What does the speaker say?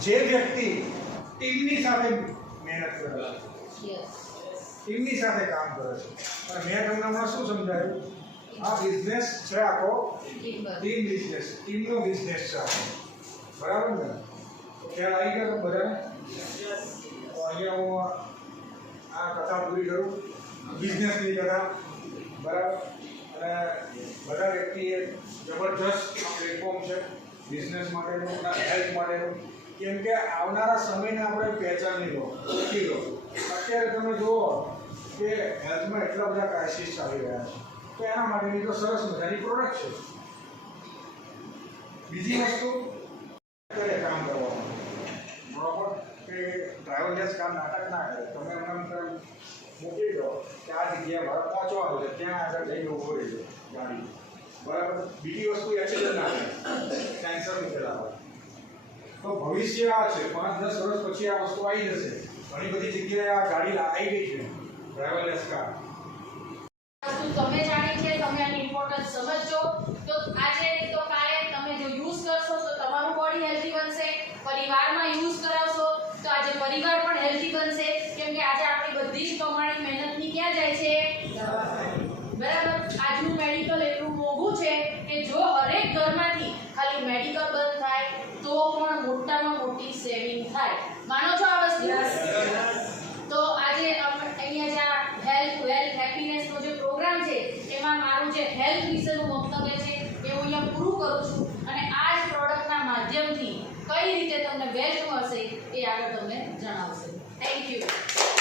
જે વ્યક્તિ ટીમની સાથે મહેનત કરે છે, ટીમની સાથે કામ કરે છે, અને મેં તમને હમણાં શું સમજાવ્યું, આ બિઝનેસ છે આખો ટીમ બિઝનેસ, ટીમનો બિઝનેસ છે આખો, બરાબર ને? તો ખ્યાલ આવી ગયો બધાને? તો અહીંયા હું આ કથા પૂરી કરું, બિઝનેસની કથા, બરાબર? અને બધા વ્યક્તિએ જબરજસ્ત પ્લેટફોર્મ છે બિઝનેસ માટેનું અને હેલ્થ માટેનું, કેમ કે આવનારા સમયને આપણે પહેચાની લો, ઓળખી લો. અત્યારે તમે જુઓ કે હેલ્થમાં એટલા બધા ક્રાઇસિસ ચાલી રહ્યા છે, તો એના માટેની તો સરસ મજાની પ્રોડક્ટ છે. બીજી વસ્તુ કરે કામ કરવાનું, બરોબર? કે ડ્રાઈવરલેસ કામ નાટક ના કરે, તમે એમને મૂકી દો કે આ જગ્યાએ મારે પહોંચવાનું છે, ત્યાં આગળ જઈને ઊભો રહી જાય ગાડી, બરાબર? બીજી વસ્તુ એક્સિડન્ટ ના થાય, કેન્સરનું ફેલાવે. તો ભવિષ્ય આ છે, 5-10 વર્ષ પછી આ વસ્તુ આવી જશે. ઘણી બધી જગ્યાએ આ ગાડી આવી ગઈ છે ડ્રાઈવરલેસ કાર. તમે જાણી છે, તમે આની ઇમ્પોર્ટન્સ સમજજો, તો આજે નહીં તો કાલે તમે જો યુઝ કરશો તો તમારું બોડી હેલ્ધી બનશે, પરિવારમાં યુઝ કરાવશો તો આજે પરિવાર પણ હેલ્ધી બનશે, કેમ કે આજે આપણી બધી જ કમાણી મહેનતની ક્યાં જાય છે? બરાબર? આજનું મેડિકલ એટલું મોંઘું છે કે જો હરેક ઘરમાંથી ખાલી મેડિકલ બંધ થાય તો પણ મોટામાં મોટી સેવિંગ થાય. માનો છો આ વસ્તુ? તો આજે અહીંયા જે હેલ્થ વેલ્થ હેપીનેસનો જે પ્રોગ્રામ છે એમાં મારું જે હેલ્થ વિશેનું વક્તવ્ય છે એ હું અહીંયા પૂરું કરું છું, અને આ જ પ્રોડક્ટના માધ્યમથી કઈ રીતે તમને વેલ્થ મળશે એ આગળ તમને જણાવશે. Thank you.